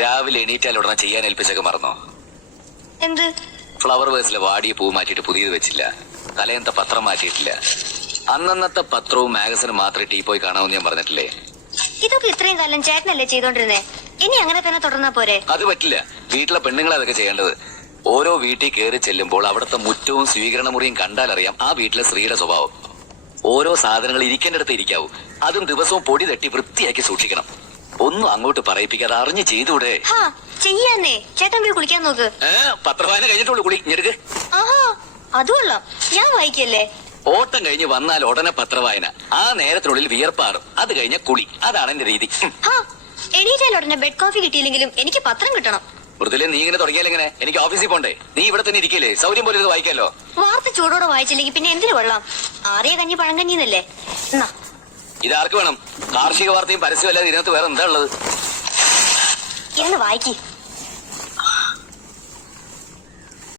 രാവിലെ എണീറ്റാൽ ഉടനെ ചെയ്യാൻ ഏൽപ്പിച്ചൊക്കെ മറന്നോ? എന്ത്? ഫ്ലവർ വേഴ്സിലെ വാടിയ പൂ മാറ്റിയിട്ട് പുതിയത് വെച്ചില്ല. തലേന്നത്തെ പത്രം മാറ്റിയിട്ടില്ല. അന്നന്നത്തെ പത്രവും മാഗസിനും മാത്രമേ ടീ പോയി കാണാമെന്ന് ഞാൻ പറഞ്ഞിട്ടില്ലേ? ഇതൊക്കെ ഇത്രയും കാലം ചേട്ടനല്ലേ ചെയ്തോണ്ടിരുന്നേ? ഇനി അങ്ങനെ തന്നെ തുടർന്നാ പോരെ? അത് പറ്റില്ല. വീട്ടിലെ പെണ്ണുങ്ങളെ അതൊക്കെ ചെയ്യേണ്ടത്. ഓരോ വീട്ടിൽ കയറി ചെല്ലുമ്പോൾ അവിടുത്തെ മുറ്റവും സ്വീകരണ മുറിയും കണ്ടാലറിയാം ആ വീട്ടിലെ സ്ത്രീയുടെ സ്വഭാവം. ഓരോ സാധനങ്ങൾ ഇരിക്കേണ്ടടുത്ത് ഇരിക്കാവൂ. അതും ദിവസവും പൊടി തട്ടി വൃത്തിയാക്കി സൂക്ഷിക്കണം. ഒന്നും അങ്ങോട്ട് പറയിപ്പിക്കാതെ അറിഞ്ഞ് ചെയ്തൂടെ. ചെയ്യാന്നേ. ചേട്ടൻ പോയി കുളിക്കാൻ നോക്ക്. പത്രവായന കഴിഞ്ഞിട്ടുള്ളൂ കുളി. ഞെടുക്ക് ആഹാ അതുകൊള്ളാം ഞാൻ വായിക്കല്ലേ? ഓട്ടം കഴിഞ്ഞ് വന്നാൽ ഉടനെ പത്രവായന. ആ നേരത്തിനുള്ളിൽ വിയർപ്പാറും. അത് കഴിഞ്ഞ കുളി. അതാണ് എന്റെ രീതി. എണീറ്റാൽ ഉടനെ ബെഡ് കോഫി കിട്ടിയില്ലെങ്കിലും എനിക്ക് പത്രം കിട്ടണം. മൃദുലെ നീ ഇങ്ങനെ തുടങ്ങിയാൽ എങ്ങനെ? എനിക്ക് ഓഫീസിൽ പോണ്ടേ? നീ ഇവിടെ തന്നെ ഇരിക്കില്ലേ? സൗര്യം പോലെ ഇത് വായിക്കാലോ? വാർത്ത ചൂടോടെ വായിച്ചില്ലെങ്കിൽ പിന്നെ എന്തിനു വെള്ളം ആറിയ കഞ്ഞി പഴങ്കഞ്ഞിന്നല്ലേ എന്നാ ഇത് ആർക്ക് വേണം? കാർഷിക വാർത്തയും പരസ്യവും അല്ലാതെ ഇതിനകത്ത് വേറെ എന്താ ഉള്ളത്? വായിക്കി.